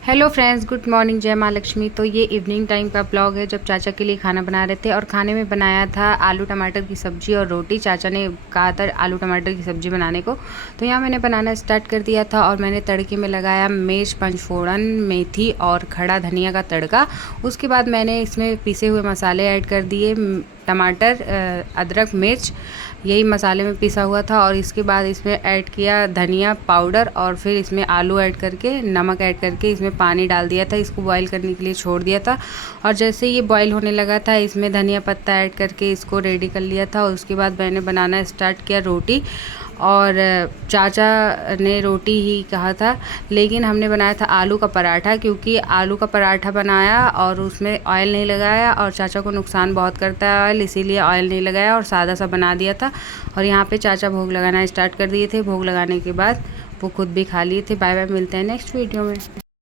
Hello friends, good morning, जय माँ लक्ष्मी। तो ये इवनिंग टाइम का ब्लॉग है जब चाचा के लिए खाना बना रहे थे और खाने में बनाया था आलू टमाटर की सब्ज़ी और रोटी। चाचा ने कहा था आलू टमाटर की सब्ज़ी बनाने को, तो यहाँ मैंने बनाना स्टार्ट कर दिया था और मैंने तड़के में लगाया मिर्च, पंचफोड़न, मेथी और खड़ा धनिया का तड़का। उसके बाद मैंने इसमें पिसे हुए मसाले ऐड कर दिए, टमाटर, अदरक, मिर्च, यही मसाले में पिसा हुआ था। और इसके बाद इसमें ऐड किया धनिया पाउडर और फिर इसमें आलू ऐड करके, नमक ऐड करके इसमें पानी डाल दिया था। इसको बॉईल करने के लिए छोड़ दिया था और जैसे ये बॉईल होने लगा था इसमें धनिया पत्ता ऐड करके इसको रेडी कर लिया था। और उसके बाद मैंने बनाना स्टार्ट किया रोटी। और चाचा ने रोटी ही कहा था, लेकिन हमने बनाया था आलू का पराठा, क्योंकि आलू का पराठा बनाया और उसमें ऑयल नहीं लगाया और चाचा को नुकसान बहुत करता है ऑयल, इसीलिए ऑयल नहीं लगाया और सादा सा बना दिया था। और यहाँ पे चाचा भोग लगाना स्टार्ट कर दिए थे। भोग लगाने के बाद वो खुद भी खा लिए थे। बाय बाय, मिलते हैं नेक्स्ट वीडियो में।